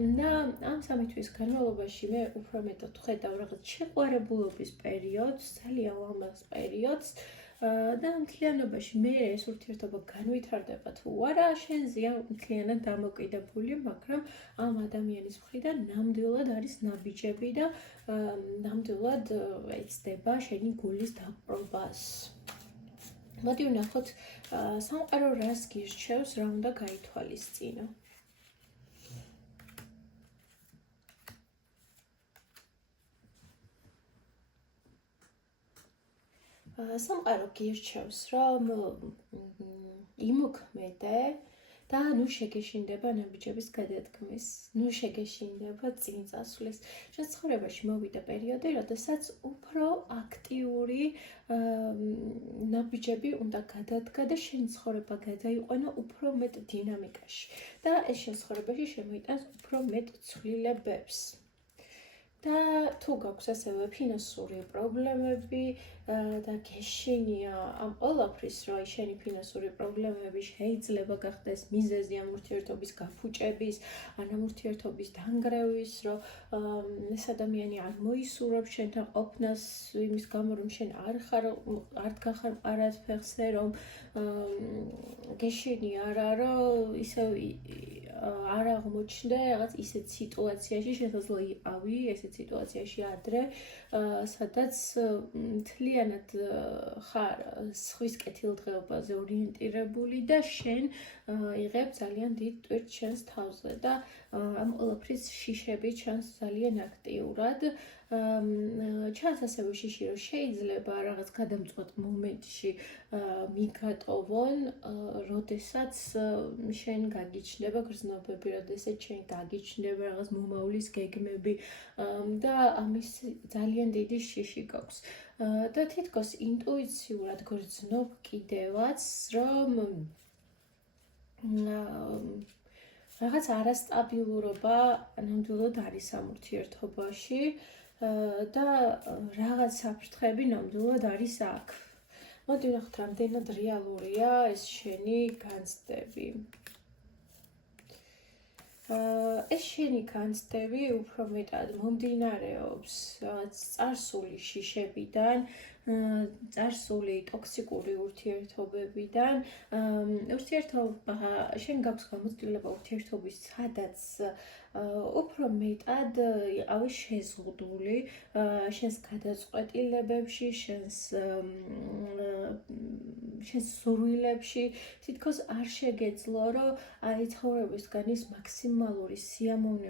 და ამ 3 თვის განმავლობაში მე უფრო მეტად ხედავ რაღაც შეყვარებულობის პერიოდს, ძალიან ლამაზ პერიოდს და მთლიანობაში მე ეს ურთიერთობა განვითარდება თუ არა, შენზეა მთლიანად დამოკიდებული, მაგრამ ამ ადამიანის მხრიდან ნამდვილად არის ნაბიჯები და ნამდვილად ეცდება შენი გულის დაპყრობას. მოდი ვნახოთ სამყარო რას გირჩევს, რა უნდა გაითვალისწინო. სამყარო გირჩევს, რომ იმოქმედე და ნუ შეგეშინდება ნაბიჯების გადადგმის, ნუ შეგეშინდება წინ წასვლის. შენ ცხოვრებაში მოვიდა პერიოდი, როდესაც უფრო აქტიური ნაბიჯები უნდა გადადგა და შენ ცხოვრება გადაიყვანა უფრო მეტ დინამიკაში და ეს შენ ცხოვრებაში შემოიტანს უფრო მეტ ცვლილებებს. და თუ გაქვს ასევე ფინანსური პრობლემები და გეშინია ამ ყველაფრის, რომ შენი ფინანსური პრობლემები შეიძლება გახდეს მიზეზი ამ ურთიერთობის გაფუჭების, ან ამ ურთიერთობის დანგრევის, რომ ეს ადამიანი არ მოისურვებს შენთან ყოფნას, იმის გამო, რომ შენ არ დგახარ მყარად ფეხზე, რომ გეშინია რომ ისევ არ აღმოჩნდე რაღაც ისეთ სიტუაციაში, შესაძლოა იყავი ესეთ სიტუაციაში ადრე, სადაც მთლიანად ხარ სხვის კეთილდღეობაზე ორიენტირებული და შენ იღებ ძალიან დიდ ტვირთს შენს თავზე და ამ ყველაფრის შიშები ჩანს ძალიან აქტიურად. ჩანს ასევე შიში, რომ შეიძლება რაღაც გადამწყვეტ მომენტში მიგატოვონ, როდესაც შენ გაგიჩნდება გრძნობები, როდესაც შენ გაგიჩნდება რაღაც მომავლის გეგმები და ამის ძალიან დიდი შიში გაქვს. და თითქოს ინტუიციურად გრძნობ კიდევაც, რომ რაღაც არასტაბილურობა ნამდვილად არის ამ ურთიერთობაში და რაღაც საფრთხეები ნამდვილად არის აქ. მოდი ვნახოთ, რამდენად რეალურია ეს შენი განცდები. ეს შენი განცდები უფრო მეტად მომდინარეობს წარსული შიშებიდან, წარსული ტოქსიკური ურთიერთობებიდან. შენ გაქვს გამოცდილება ურთიერთობის, სადაც უფრო მეტად იყავი შეზღუდული შენს გადაწყვეტილებებში, შენს სურვილებში, თითქოს არ შეგეძლო, რომ აი ცხოვრებისგან ის მაქსიმალური სიამოვნება